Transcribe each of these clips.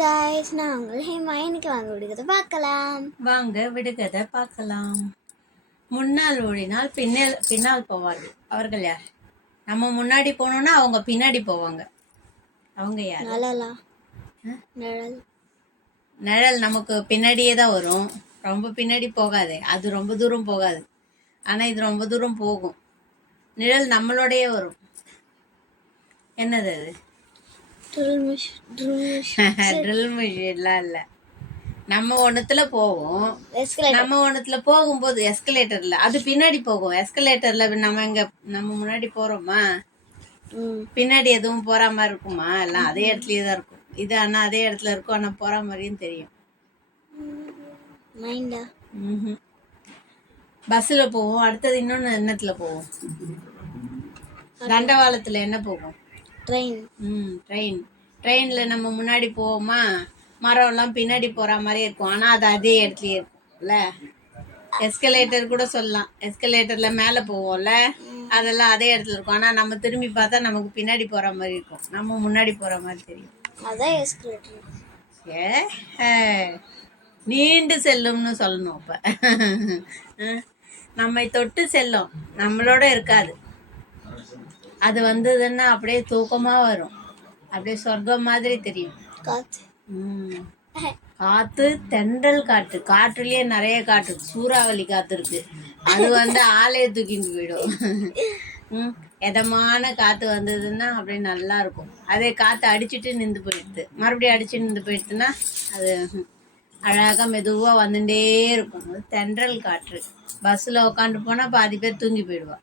guys, நான் உங்கள் ஹேமா. இன்னைக்கு வாங்க விடுகதை பார்க்கலாம். விடுகதை பார்க்கலாம். முன்னால் ஓடினால் பின்னால் போவார்கள். அவர்கள் யார்? நம்ம முன்னாடி போனோம்னா அவங்க பின்னாடி போவாங்க. அவங்க யார்? நிழலா? நிழல் நமக்கு பின்னாடியே தான் வரும். ரொம்ப பின்னாடி போகாது. அது ரொம்ப தூரம் போகாது. ஆனா இது ரொம்ப தூரம் போகும். நிழல் நம்மளோடயே வரும். என்னது அது? ட்ரில் மிஷின்லாம் இல்லை. நம்ம ஒண்ணுத்துல போவோம். நம்ம ஒண்ணுத்துல போகும்போது எஸ்கலேட்டர்ல அது பின்னாடி போகும். எஸ்கலேட்டர்ல நம்ம முன்னாடி போறோமா, பின்னாடி எதுவும் போற மாதிரி இருக்குமா? எல்லாம் அதே இடத்துலயே தான் இருக்கும். இது ஆனா அதே இடத்துல இருக்கும், ஆனா போற மாதிரியும் தெரியும். பஸ்ல போவோம். அடுத்தது இன்னொன்னு என்னத்துல போவோம்? தண்டவாளத்துல என்ன போகும்? ட்ரெயின். ட்ரெயின்ல நம்ம முன்னாடி போவோமா, மரம் எல்லாம் பின்னாடி போற மாதிரி இருக்கும், ஆனா அது அதே இடத்துலயே இருக்கும்ல. எஸ்கலேட்டர் கூட சொல்லலாம். எஸ்கலேட்டர்ல மேல போவோம்ல, அதெல்லாம் அதே இடத்துல இருக்கும், ஆனா நம்ம திரும்பி பார்த்தா நமக்கு பின்னாடி போற மாதிரி இருக்கும், நம்ம முன்னாடி போற மாதிரி தெரியும். அதான் எஸ்கலேட்டர். நீண்டு செல்லும்னு சொல்லணும். இப்ப நம்மை தொட்டு செல்லும், நம்மளோட இருக்காது. அது வந்ததுன்னா அப்படியே தூக்கமா வரும், அப்படியே சொர்க்கம் மாதிரி தெரியும். காத்து தென்றல் காற்று. காற்றுலயே நிறைய காற்று. சூறாவளி காத்து இருக்கு. அது ஆலைய தூக்கிட்டு போயிடும். எதமான காத்து வந்ததுன்னா அப்படியே நல்லா இருக்கும். அதே காத்து அடிச்சுட்டு நின்று போயிடுது, மறுபடியும் அடிச்சு நின்று போயிடுதுன்னா அது அழகா மெதுவா வந்துட்டே இருக்கும். தென்றல் காற்று. பஸ்ல உட்காந்து போனா பாதி பேர் தூங்கி போயிடுவா.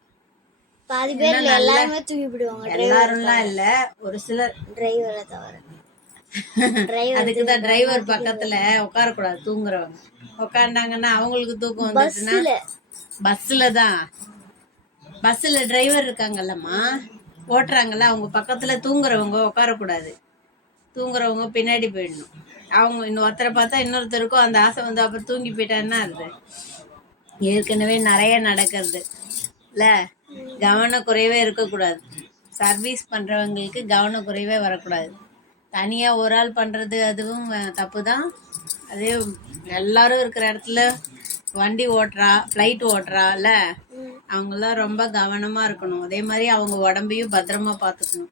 பாதி பேர் எல்லாருமே தூங்கி போயிடுவாங்க. எல்லாரும்லாம் இல்ல, ஒரு சிலர். டிரைவரை தவிர. அதுக்குதான் டிரைவர் பக்கத்துல உட்காரக்கூடாது. தூங்குறவங்க உட்காண்டாங்கன்னா அவங்களுக்கு தூக்கம் வந்துச்சுன்னா பஸ்ல தான். பஸ்ல டிரைவர் இருக்காங்கல்லம்மா, ஓட்டுறாங்கல்ல, அவங்க பக்கத்துல தூங்குறவங்க உட்காரக்கூடாது. தூங்குறவங்க பின்னாடி போயிடணும். அவங்க இன்னொருத்தரை பார்த்தா இன்னொருத்தருக்கும் அந்த ஆசை அப்புறம் தூங்கி போயிட்டான்னா அது ஏற்கனவே நிறைய நடக்கிறது இல்ல. கவனக்குறைவே இருக்கக்கூடாது. சர்வீஸ் பண்றவங்களுக்கு கவனக்குறைவே வரக்கூடாது. தனியா ஒரு ஆள் பண்றது அதுவும் தப்பு தான். அதே எல்லாரும் இருக்கிற இடத்துல வண்டி ஓட்டுறா, ஃப்ளைட் ஓட்டுறால, அவங்களாம் ரொம்ப கவனமா இருக்கணும். அதே மாதிரி அவங்க உடம்பையும் பத்திரமா பார்த்துக்கணும்.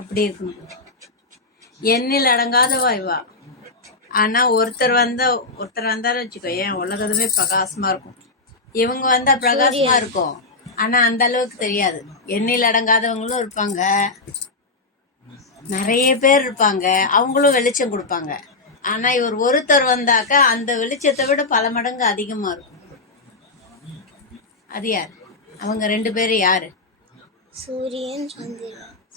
அப்படி இருக்கணும். எண்ணில் அடங்காத வாய்வா. ஆனா ஒருத்தர் வந்தாலும் வச்சுக்கோ, ஏன் உலகமே பிரகாசமா இருக்கும். இவங்க வந்தா பிரகாசமா இருக்கும், ஆனா அந்த அளவுக்கு தெரியாது. எண்ணில் அடங்காதவங்களும் இருப்பாங்க, நிறைய பேர் இருப்பாங்க, அவங்களும் வெளிச்சம் கொடுப்பாங்க. ஆனா இவர் ஒருத்தர் வந்தாக்க அந்த வெளிச்சத்தை விட பல மடங்கு அதிகமா இருக்கும். அது யார்? அவங்க ரெண்டு பேரும் யாரு?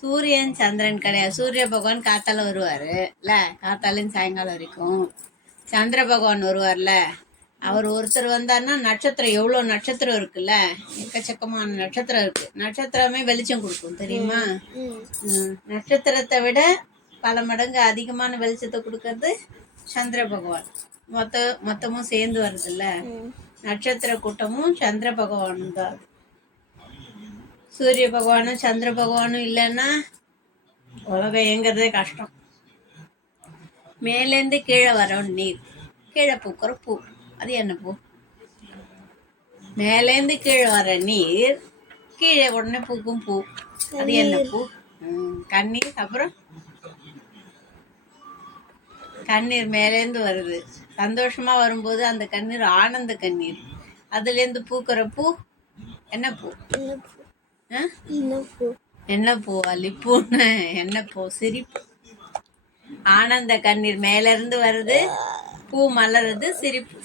சூரியன் சந்திரன் கிடையாது. சூரிய பகவான் காத்தால வருவாரு இல்ல, காத்தாலும் சாயங்காலம் வரைக்கும். சந்திர பகவான் வருவார்ல, அவர் ஒருத்தர் வந்தாருன்னா நட்சத்திரம், எவ்வளவு நட்சத்திரம் இருக்குல்ல, எக்கச்சக்கமான நட்சத்திரம் இருக்கு. நட்சத்திரமே வெளிச்சம் கொடுக்கும் தெரியுமா. நட்சத்திரத்தை விட பல மடங்கு அதிகமான வெளிச்சத்தை கொடுக்கறது சந்திர பகவான். மொத்தமும் சேர்ந்து வருதுல்ல, நட்சத்திர கூட்டமும் சந்திர பகவானும் தான். சூரிய பகவானும் சந்திர பகவானும் இல்லைன்னா உலகம் இயங்குறதே கஷ்டம். மேலேருந்து கீழே வர நீர், கீழே பூக்கிற பூ, அது என்ன பூ? மேலேந்து கீழே வர நீர், கீழே உடனே பூக்கும் பூ, அது என்ன பூ? கண்ணீர். அப்புறம் கண்ணீர் மேலேந்து வருது, சந்தோஷமா வரும்போது அந்த கண்ணீர் ஆனந்த கண்ணீர். அதுல இருந்து பூக்கிற பூ என்ன பூ? என்ன பூ? அல்லிப்பூன்னு. என்ன பூ? சிரிப்பு. ஆனந்த கண்ணீர் மேல இருந்து வருது, பூ மலருது, சிரிப்பு.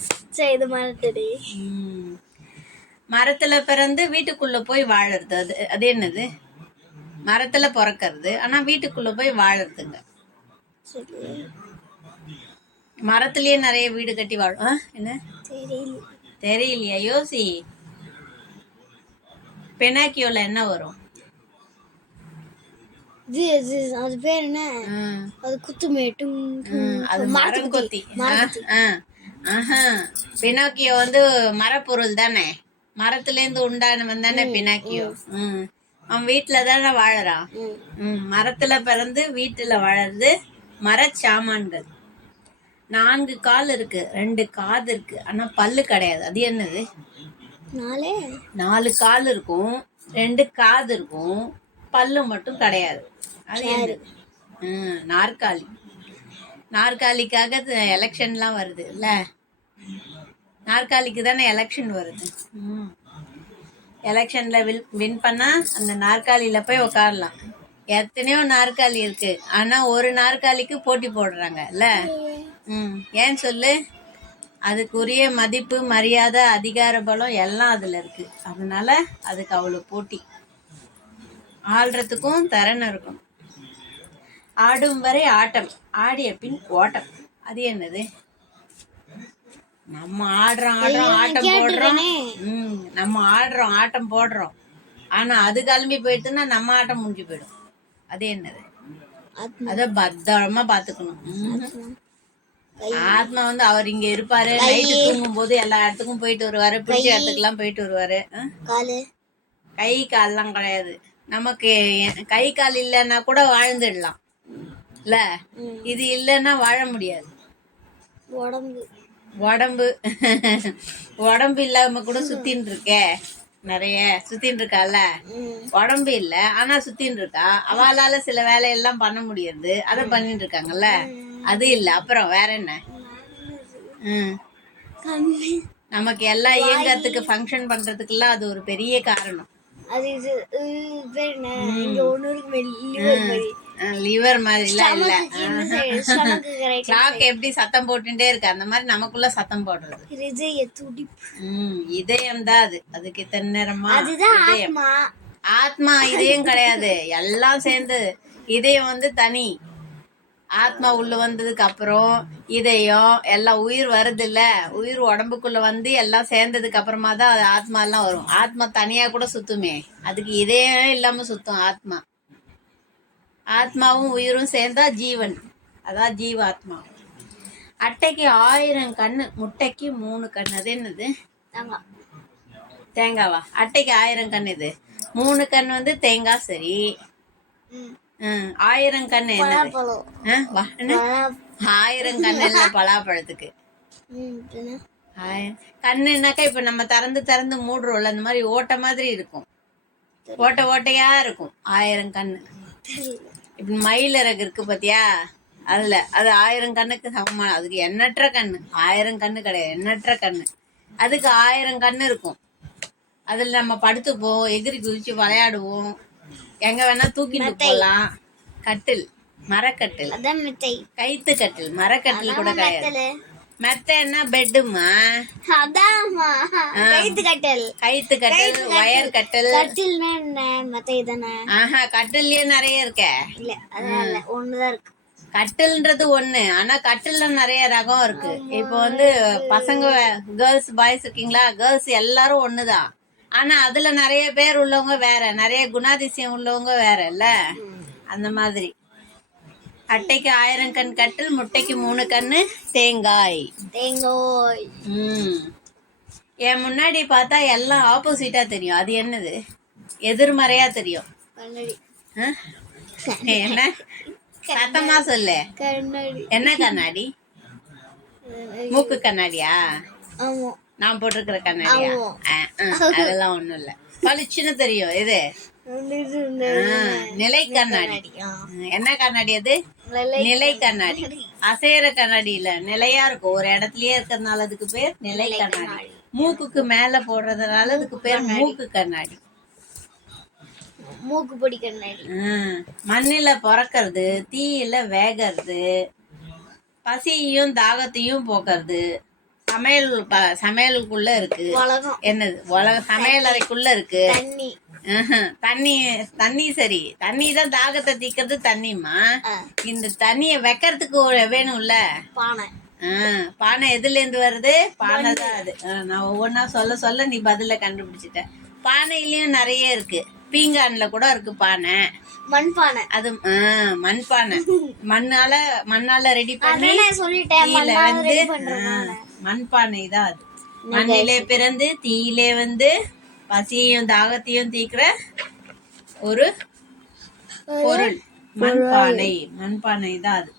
மரத்துல பிறந்து வீட்டுக்குள்ள போய் வாழறது, அது என்னது? மரத்துல பிறக்கிறது, ஆனா வீட்டுக்குள்ள போய் வாழறதுங்க. மரத்திலேயே நிறைய வீடு கட்டி வாழும். என்ன தெரியலையா? யோசி. பெனாக்கியோல என்ன வரும்? அது பேர் என்ன? அது குத்துமேட்டும். அது மரங்கொத்தி. பினாக்கியோ மரப்பொருள் தானே, மரத்துல இருந்து உண்டானவன் தானே பினாக்கியோ. அவன் வீட்டுல தானே வாழறான். மரத்துல பிறந்து வீட்டுல வளருது, மரச்சாமான்கள். 4 கால் இருக்கு, 2 காது இருக்கு, ஆனா பல்லு கிடையாது. அது என்னது? 4 கால் இருக்கும், 2 காது இருக்கும், பல்லு மட்டும் கிடையாது. அது என்னது? நாற்காலி. நாற்காலிக்காக எலெக்ஷன்லாம் வருது இல்ல, நாற்காலிக்கு தானே எலெக்ஷன் வருது. எலெக்ஷன்ல வின் பண்ணா அந்த நாற்காலியில போய் உட்காரலாம். எத்தனையோ நாற்காலி இருக்கு, ஆனா ஒரு நாற்காலிக்கு போட்டி போடுறாங்க இல்ல. ஏன் சொல்லு? அதுக்குரிய மதிப்பு, மரியாதை, அதிகார பலம் எல்லாம் அதுல இருக்கு. அதனால அதுக்கு அவ்வளவு போட்டி. ஆள்றதுக்கும் திறன் இருக்கணும். ஆடும் வரை ஆட்டம், ஆடிய பின் ஓட்டம். அது என்னது? நம்ம ஆடுறோம் ஆட்டம் போடுறோம். நம்ம ஆடுறோம் ஆட்டம் போடுறோம், ஆனா அது கிளம்பி போயிட்டுன்னா நம்ம ஆட்டம் முடிஞ்சு போயிடும். அது என்னது? அத பத்திரமா பாத்துக்கணும். ஆத்மா வந்து அவர் இங்க இருப்பாரு. நைட்டு தூங்கும் போது எல்லா இடத்துக்கும் போயிட்டு வருவாரு, பிடிச்ச இடத்துக்குலாம் போயிட்டு வருவாரு. கை கால்லாம் கிடையாது. நமக்கு கை கால் இல்லைன்னா கூட வாழ்ந்துடலாம் இல்ல, இது இல்லைன்னா வாழ முடியாது. உடம்பு உடம்பு இல்லாம கூட சுத்தின்னு இருக்க, நிறைய சுத்தின்னு இருக்கால. உடம்பு இல்ல ஆனா சுத்தின்னு இருக்கா, அவளால சில வேலையெல்லாம் பண்ண முடியாது, அதை பண்ணிட்டு இருக்காங்கல்ல. அது இல்ல, அப்புறம் வேற என்ன? நமக்கு எல்லாம் இயங்கறதுக்கு, ஃபங்க்ஷன் பண்றதுக்குலாம் அது ஒரு பெரிய காரணம். லிவர் மாதிரிலாம் இல்ல. கிளாக் எப்படி சத்தம் போட்டுட்டே இருக்கு, அந்த மாதிரி நமக்குள்ள சத்தம் போடுறது இதயம் தான். அதுக்கு இத்தனை நேரமா இதயம். ஆத்மா இதயம் கிடையாது, எல்லாம் சேர்ந்து. இதயம் வந்து தனி, ஆத்மா உள்ள வந்ததுக்கு அப்புறம் இதயம் எல்லாம் உயிர் வருது இல்ல. உயிர் உடம்புக்குள்ள வந்து எல்லாம் சேர்ந்ததுக்கு அப்புறமா தான் அது ஆத்மா எல்லாம் வரும். ஆத்மா தனியா கூட சுத்துமே, அதுக்கு இதயம் இல்லாம சுத்தும் ஆத்மா. ஆத்மாவும் உயிரும் சேர்ந்தா ஜீவன், அதான் ஜீவாத்மா. அட்டைக்கு 1000 கண்ணு, முட்டைக்கு 3 கண்ணு. அது என்னது? தேங்காவா? அட்டைக்கு 1000 கண்ணு, இது 3 கண் வந்து தேங்காய். சரி, 1000 கண்ணு என்னது? 1000 கண்ணு இல்ல பலாப்பழத்துக்கு. கண்ணுனாக்கா இப்ப நம்ம திறந்து திறந்து மூடுறோம்ல, அந்த மாதிரி ஓட்ட மாதிரி இருக்கும், ஓட்டையா இருக்கும். 1000 கண்ணு. இப்ப மயில் இறகு இருக்கு பாத்தியா, அதுல அது 1000 கண்ணுக்கு சமமான. அதுக்கு எண்ணற்ற கண்ணு, 1000 கண்ணு கிடையாது, எண்ணற்ற கண்ணு. அதுக்கு 1000 கண்ணு இருக்கும். அதுல நம்ம படுத்துப்போம், எகிரி குதிச்சு விளையாடுவோம், எங்க வேணா தூக்கிட்டு போலாம். கட்டில், மரக்கட்டில், கைத்து கட்டில், மரக்கட்டில் கூட கிடையாது. மெத்தன்னா பெட்டுமா, கைத்து கட்டில், வயர் கட்டில். ஆஹா, கட்டில்லயே நிறைய இருக்க. கட்டில்ன்றது ஒண்ணு, ஆனா கட்டில்ல நிறைய ரகம் இருக்கு. இப்போ வந்து பசங்க, கேர்ள்ஸ் பாய்ஸ் இருக்கீங்களா, கேர்ள்ஸ் எல்லாரும் ஒண்ணுதான், ஆனா அதுல நிறைய பேர் உள்ளவங்க வேற, நிறைய குணாதிசயம் உள்ளவங்க வேற இல்ல. அந்த மாதிரி அட்டைக்கு 1000 கண் கட்டில், முட்டைக்கு 3 கண்ணு தேங்காய். என் முன்னாடி பார்த்தா எல்லாம் ஆப்போசிட்டா தெரியும், அது என்னது? எதிர்மறையா தெரியும். என்ன? சத்தமா சொல்லு. என்ன கண்ணாடி? மூக்கு கண்ணாடியா? நான் போட்டிருக்கிற கண்ணாடியா? அதெல்லாம் ஒண்ணும் இல்ல, பளிச்சுன்னு தெரியும். இது நிலை கண்ணாடி. என்ன கண்ணாடி அது? நிலை கண்ணாடி. அசைற கண்ணாடி இல்ல, நிலையா இருக்கும், ஒரு இடத்துலயே இருக்கிறதுனால அதுக்கு பேர் நிலை கண்ணாடி. மூக்குக்கு மேல போடுறதுனால அதுக்கு பேர் மூக்கு கண்ணாடி, மூக்கு பொடி கண்ணாடி. மண்ணில பிறக்கிறது, தீயில வேகிறது, பசியையும் தாகத்தையும் போக்குறது, சமையலுக்குள்ள இருக்கு. என்னது? உலகம் சமையல் அறைக்குள்ள இருக்கு. தண்ணி சரி, தண்ணி தான் தாகத்தை தீக்கிறது தண்ணிமா. இந்த தண்ணிய வைக்கிறதுக்கு வேணும்ல பானை. பானை எதுல இருந்து வருது? பானை தான் அது. நான் ஒவ்வொன்னா சொல்ல சொல்ல நீ பதில கண்டுபிடிச்சிட்ட. பானையிலயும் நிறைய இருக்கு, பீங்கான்ல கூட இருக்கு பானை, மண்பானை. அது மண்பானை, மண்ணால ரெடி பண்ணி வந்து மண்பானை தான் அது. மண்ணிலே பிறந்து தீயிலே வந்து பசியையும் தாகத்தையும் தீக்கிற ஒரு பொருள் மண்பானை. மண்பானை தான் அது.